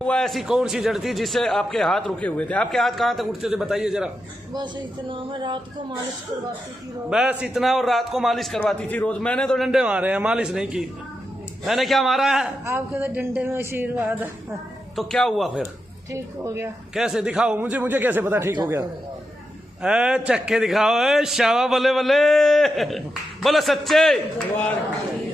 हुआ ऐसी कौन सी जड़ थी जिससे आपके हाथ रुके हुए थे? आपके हाथ कहाँ तक उठते थे बताइए जरा। बस इतना, मैं रात को मालिश करवाती थी रोज। बस इतना, और रात को मालिश करवाती थी रोज। मैंने तो डंडे मारे हैं, मालिश नहीं की। मैंने क्या मारा है? आपके तो डंडे में आशीर्वाद है। तो क्या हुआ फिर? ठीक हो गया। कैसे? दिखाओ मुझे कैसे पता ठीक हो गया? चक्के दिखाओ। शाबा, बल्ले बल्ले, बोलो सच्चे।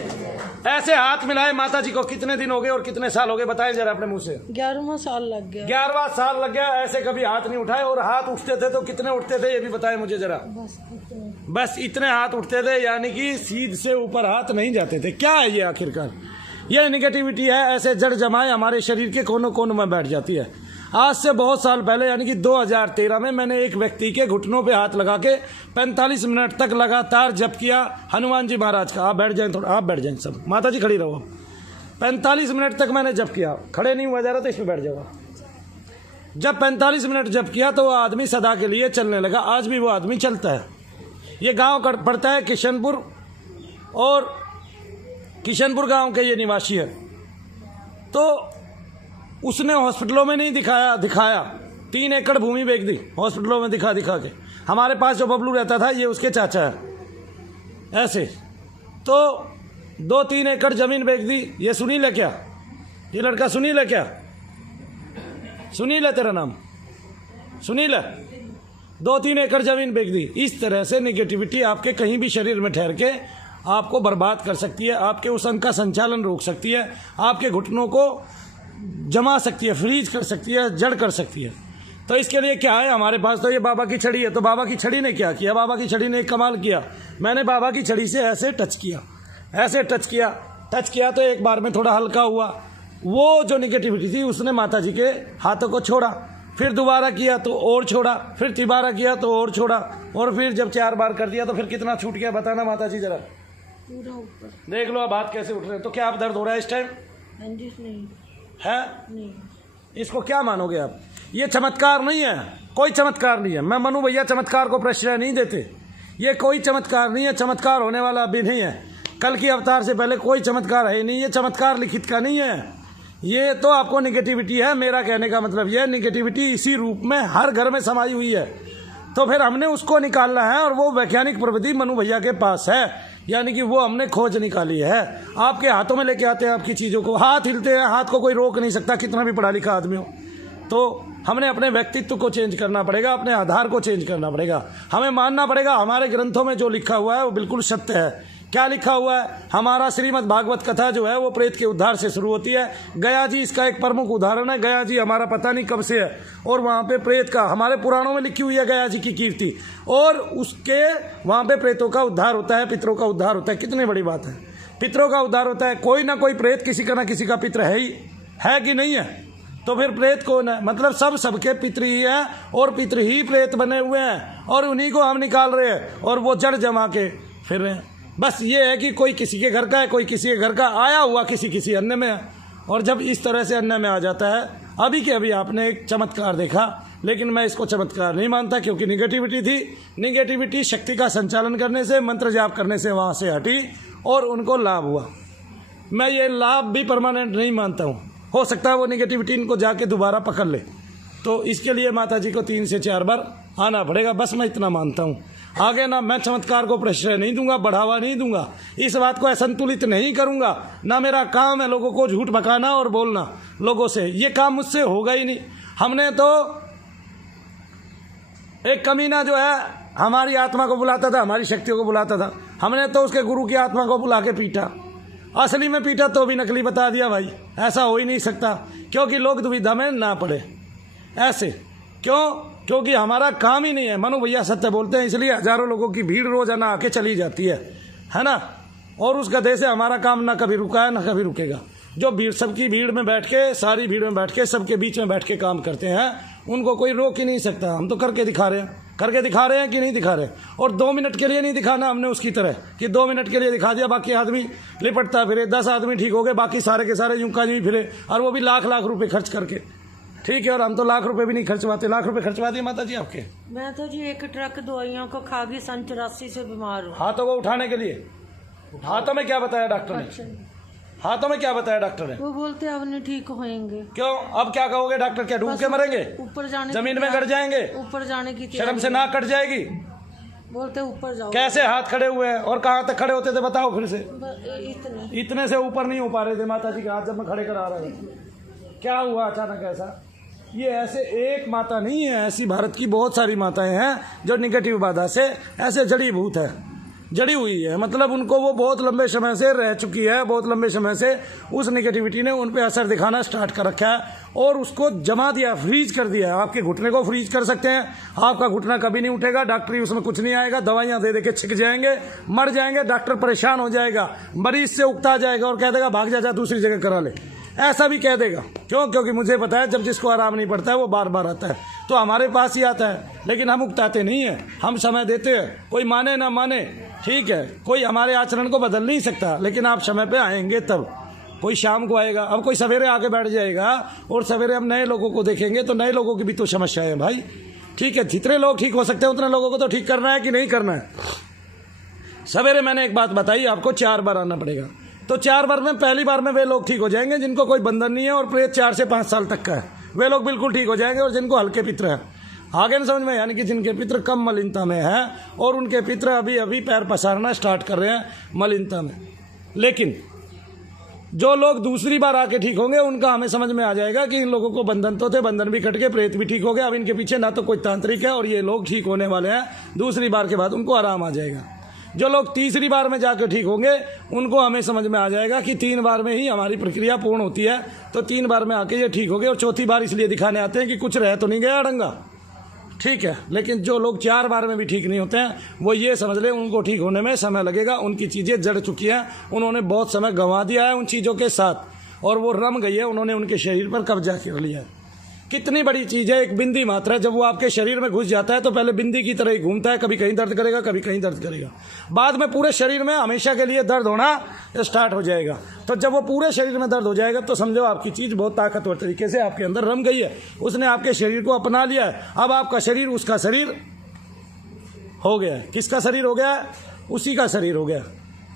ऐसे हाथ मिलाए माता जी को कितने दिन हो गए और कितने साल हो गए बताएं जरा अपने मुंह से। 11वां साल लग गया। 11वां साल लग गया। ऐसे कभी हाथ नहीं उठाए, और हाथ उठते थे तो कितने उठते थे ये भी बताएं मुझे जरा। बस इतने हाथ उठते थे, यानी कि सीध से ऊपर हाथ नहीं जाते थे। क्या है ये आखिरकार? ये निगेटिविटी है। ऐसे जड़ जमाए हमारे शरीर के कोनों कोनों में बैठ जाती है। आज से बहुत साल पहले यानी कि 2013 में मैंने एक व्यक्ति के घुटनों पे हाथ लगा के 45 मिनट तक लगातार जप किया हनुमान जी महाराज का। आप बैठ जाएं, थोड़ा आप बैठ जाएं, सब माता जी खड़ी रहो। 45 मिनट तक मैंने जप किया। खड़े नहीं हुआ जा रहा तो इसमें बैठ जाओ। जब 45 मिनट जप किया तो वो आदमी सदा के लिए चलने लगा। आज भी वो आदमी चलता है। ये गाँव पड़ता है किशनपुर, और किशनपुर गाँव के ये निवासी है। तो उसने हॉस्पिटलों में नहीं दिखाया 3 एकड़ भूमि बेच दी हॉस्पिटलों में दिखा के। हमारे पास जो बबलू रहता था ये उसके चाचा है। ऐसे तो 2-3 एकड़ जमीन बेच दी। ये सुनील है क्या? ये लड़का सुनील है क्या? सुनील है तेरा नाम? सुनील है। 2-3 एकड़ जमीन बेच दी। इस तरह से निगेटिविटी आपके कहीं भी शरीर में ठहर के आपको बर्बाद कर सकती है। आपके उस अंग का संचालन रोक सकती है। आपके घुटनों को जमा सकती है, फ्रीज कर सकती है, जड़ कर सकती है। तो इसके लिए क्या है हमारे पास? तो ये बाबा की छड़ी है। तो बाबा की छड़ी ने क्या किया? बाबा की छड़ी ने एक कमाल किया। मैंने बाबा की छड़ी से ऐसे टच किया, ऐसे टच किया तो एक बार में थोड़ा हल्का हुआ। वो जो निगेटिविटी थी उसने माता जी के हाथों को छोड़ा। फिर दोबारा किया तो और छोड़ा, फिर तिबारा किया तो और छोड़ा, और फिर जब 4 बार कर दिया तो फिर कितना छूट गया बताना माता जी जरा। पूरा ऊपर देख लो अब हाथ कैसे उठ रहे हैं। तो क्या आप दर्द हो रहा है इस टाइम? नहीं है? नहीं। इसको क्या मानोगे आप? ये चमत्कार नहीं है, कोई चमत्कार नहीं है। मैं मनु भैया चमत्कार को प्रश्रय नहीं देते। ये कोई चमत्कार नहीं है, चमत्कार होने वाला अभी नहीं है। कल की अवतार से पहले कोई चमत्कार है नहीं। ये चमत्कार लिखित का नहीं है। ये तो आपको निगेटिविटी है। मेरा कहने का मतलब यह निगेटिविटी इसी रूप में हर घर में समाई हुई है। तो फिर हमने उसको निकालना है, और वो वैज्ञानिक प्रविधि मनु भैया के पास है। यानी कि वो हमने खोज निकाली है। आपके हाथों में लेके आते हैं आपकी चीज़ों को। हाथ हिलते हैं, हाथ को कोई रोक नहीं सकता, कितना भी पढ़ा लिखा आदमी हो। तो हमने अपने व्यक्तित्व को चेंज करना पड़ेगा, अपने आधार को चेंज करना पड़ेगा। हमें मानना पड़ेगा हमारे ग्रंथों में जो लिखा हुआ है वो बिल्कुल सत्य है। क्या लिखा हुआ है? हमारा श्रीमद् भागवत कथा जो है वो प्रेत के उद्धार से शुरू होती है। गया जी इसका एक प्रमुख उदाहरण है। गया जी हमारा पता नहीं कब से है, और वहाँ पे प्रेत का हमारे पुराणों में लिखी हुई है गया जी की कीर्ति, और उसके वहाँ पे प्रेतों का उद्धार होता है, पितरों का उद्धार होता है। कितनी बड़ी बात है, पितरों का उद्धार होता है। कोई ना कोई प्रेत किसी का ना किसी का पितर है कि नहीं है? तो फिर प्रेत कौन है? मतलब सबके पितर ही है, और पितर ही प्रेत बने हुए हैं, और उन्हीं को हम निकाल रहे हैं, और वो जड़ जमा के फिर रहे हैं। बस ये है कि कोई किसी के घर का है, कोई किसी के घर का आया हुआ किसी अन्य में है। और जब इस तरह से अन्य में आ जाता है, अभी के अभी आपने एक चमत्कार देखा, लेकिन मैं इसको चमत्कार नहीं मानता, क्योंकि निगेटिविटी थी। निगेटिविटी शक्ति का संचालन करने से, मंत्र जाप करने से वहाँ से हटी, और उनको लाभ हुआ। मैं ये लाभ भी परमानेंट नहीं मानता हूँ। हो सकता है वो निगेटिविटी इनको जाके दोबारा पकड़ ले। तो इसके लिए माता जी को 3 से 4 बार आना पड़ेगा। बस मैं इतना मानता हूँ। आगे ना मैं चमत्कार को प्रश्रय नहीं दूंगा, बढ़ावा नहीं दूंगा, इस बात को असंतुलित नहीं करूंगा। ना मेरा काम है लोगों को झूठ भकाना और बोलना लोगों से। ये काम मुझसे होगा ही नहीं। हमने तो एक कमीना जो है हमारी आत्मा को बुलाता था, हमारी शक्तियों को बुलाता था, हमने तो उसके गुरु की आत्मा को बुला के पीटा। असली में पीटा तो भी नकली बता दिया। भाई ऐसा हो ही नहीं सकता, क्योंकि लोग दुविधा में ना पड़े। ऐसे क्यों? क्योंकि हमारा काम ही नहीं है। मनु भैया सत्य बोलते हैं, इसलिए हजारों लोगों की भीड़ रोजाना आके चली जाती है ना। और उस गधे से हमारा काम ना कभी रुका है ना कभी रुकेगा। जो भीड़, सबकी भीड़ में बैठ के, सारी भीड़ में बैठ के, सबके बीच में बैठ के काम करते हैं, उनको कोई रोक ही नहीं सकता। हम तो करके दिखा रहे हैं कि नहीं दिखा रहे। और 2 मिनट के लिए नहीं दिखाना हमने उसकी तरह कि 2 मिनट के लिए दिखा दिया, बाकी आदमी लिपटता फिरे। 10 आदमी ठीक हो गए, बाकी सारे के सारे यूं का यूं फिरे, और वो भी लाख रुपए खर्च करके। ठीक है, और हम तो लाख रुपए भी नहीं खर्चवाते। लाख रुपए खर्चवा दिए माता जी आपके? मैं तो जी 1 ट्रक दवाइयों को खा गई, सन 84 से बीमार हूँ। हाथों को उठाने के लिए? हाथों में क्या बताया डॉक्टर ने? हाथों में क्या बताया डॉक्टर ने? वो बोलते अब नहीं ठीक होएंगे। क्यों? अब क्या कहोगे? डॉक्टर क्या डूब के मरेंगे? ऊपर जाने जमीन में गड़ जाएंगे? ऊपर जाने की शर्म से नाक कट जाएगी। बोलते ऊपर जाओ। कैसे हाथ खड़े हुए हैं और कहाँ तक खड़े होते थे बताओ फिर से? इतने से ऊपर नहीं हो पा रहे थे माता जी के हाथ जब मैं खड़े करा रहा था। क्या हुआ अचानक ऐसा? ये ऐसे एक माता नहीं है, ऐसी भारत की बहुत सारी माताएं हैं जो निगेटिव बाधा से ऐसे जड़ी भूत है, जड़ी हुई है। मतलब उनको वो बहुत लंबे समय से रह चुकी है, बहुत लंबे समय से उस निगेटिविटी ने उन पे असर दिखाना स्टार्ट कर रखा है और उसको जमा दिया, फ्रीज कर दिया। आपके घुटने को फ्रीज कर सकते हैं, आपका घुटना कभी नहीं उठेगा, डॉक्टरी उसमें कुछ नहीं आएगा, दवाइयां दे दे के छिक जाएंगे, मर जाएंगे, डॉक्टर परेशान हो जाएगा, मरीज से उकता जाएगा और कह देगा भाग जा दूसरी जगह करा ले, ऐसा भी कह देगा। क्यों? क्योंकि मुझे पता है जब जिसको आराम नहीं पड़ता है वो बार बार आता है, तो हमारे पास ही आता है। लेकिन हम उकताते नहीं है, हम समय देते हैं, कोई माने ना माने, ठीक है, कोई हमारे आचरण को बदल नहीं सकता, लेकिन आप समय पे आएंगे तब। कोई शाम को आएगा, अब कोई सवेरे आके बैठ जाएगा और सवेरे हम नए लोगों को देखेंगे तो नए लोगों की भी तो समस्या है भाई, ठीक है। जितने लोग ठीक हो सकते हैं उतने लोगों को तो ठीक करना है कि नहीं करना है। सवेरे मैंने एक बात बताई, आपको 4 बार आना पड़ेगा, तो 4 बार में पहली बार में वे लोग ठीक हो जाएंगे जिनको कोई बंधन नहीं है और प्रेत 4 से 5 साल तक का है, वे लोग बिल्कुल ठीक हो जाएंगे। और जिनको हल्के पित्र है, आगे नहीं समझ में, यानी कि जिनके पित्र कम मलिनता में है और उनके पित्र अभी अभी पैर पसारना स्टार्ट कर रहे हैं मलिनता में। लेकिन जो लोग दूसरी बार आके ठीक होंगे उनका हमें समझ में आ जाएगा कि इन लोगों को बंधन तो थे, बंधन भी कट के प्रेत भी ठीक हो गया, अब इनके पीछे ना तो कोई तांत्रिक है और ये लोग ठीक होने वाले हैं। दूसरी बार के बाद उनको आराम आ जाएगा। जो लोग तीसरी बार में जाकर ठीक होंगे उनको हमें समझ में आ जाएगा कि 3 बार में ही हमारी प्रक्रिया पूर्ण होती है, तो 3 बार में आके ये ठीक हो गए। और चौथी बार इसलिए दिखाने आते हैं कि कुछ रह तो नहीं गया अड़ंगा, ठीक है। लेकिन जो लोग 4 बार में भी ठीक नहीं होते हैं वो ये समझ ले उनको ठीक होने में समय लगेगा, उनकी चीज़ें जड़ चुकी हैं, उन्होंने बहुत समय गंवा दिया है उन चीज़ों के साथ और वो रम गई है, उन्होंने उनके शरीर पर कब्जा कर लिया है। कितनी बड़ी चीज़ है एक बिंदी मात्रा, जब वो आपके शरीर में घुस जाता है तो पहले बिंदी की तरह ही घूमता है, कभी कहीं दर्द करेगा, कभी कहीं दर्द करेगा, बाद में पूरे शरीर में हमेशा के लिए दर्द होना स्टार्ट हो जाएगा। तो जब वो पूरे शरीर में दर्द हो जाएगा तो समझो आपकी चीज़ बहुत ताकतवर तरीके से आपके अंदर रम गई है, उसने आपके शरीर को अपना लिया है। अब आपका शरीर उसका शरीर हो गया है। किसका शरीर हो गया है? उसी का शरीर हो गया।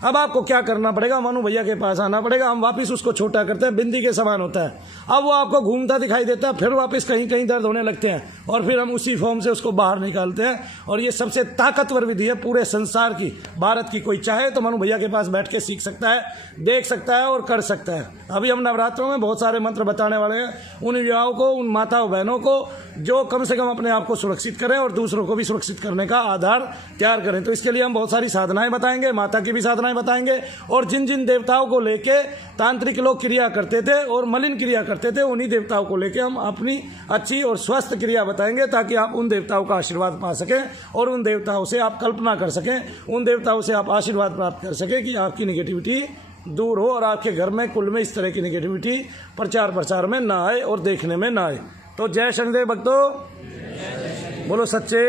अब आपको क्या करना पड़ेगा? मनु भैया के पास आना पड़ेगा, हम वापस उसको छोटा करते हैं, बिंदी के समान होता है। अब वो आपको घूमता दिखाई देता है, फिर वापस कहीं कहीं दर्द होने लगते हैं और फिर हम उसी फॉर्म से उसको बाहर निकालते हैं। और ये सबसे ताकतवर विधि है पूरे संसार की, भारत की। कोई चाहे तो मनु भैया के पास बैठ के सीख सकता है, देख सकता है और कर सकता है। अभी हम नवरात्रों में बहुत सारे मंत्र बताने वाले हैं उन युवाओं को, उन माताओं बहनों को जो कम से कम अपने आप को सुरक्षित करें और दूसरों को भी सुरक्षित करने का आधार तैयार करें। तो इसके लिए हम बहुत सारी साधनाएं बताएंगे, माता की भी साधनाएं बताएंगे, और जिन जिन देवताओं को लेके तांत्रिक लोग क्रिया करते थे और मलिन क्रिया करते थे उन्हीं देवताओं को लेके हम अपनी अच्छी और स्वस्थ क्रिया बताएंगे, ताकि आप उन देवताओं का आशीर्वाद पा सकें और उन देवताओं से आप कल्पना कर सकें, उन देवताओं से आप आशीर्वाद प्राप्त कर सकें कि आपकी निगेटिविटी दूर हो और आपके घर में कुल में इस तरह की निगेटिविटी प्रचार प्रसार में ना आए और देखने में ना आए। तो जय शनिदेव भक्तों, बोलो सच्चे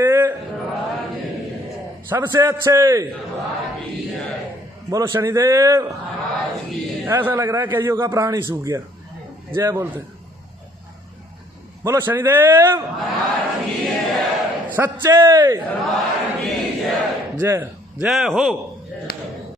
सबसे अच्छे, बोलो शनिदेव। ऐसा लग रहा है कईयों का प्राण ही सूख गया। जय बोलते, बोलो शनिदेव सच्चे, जय जय हो।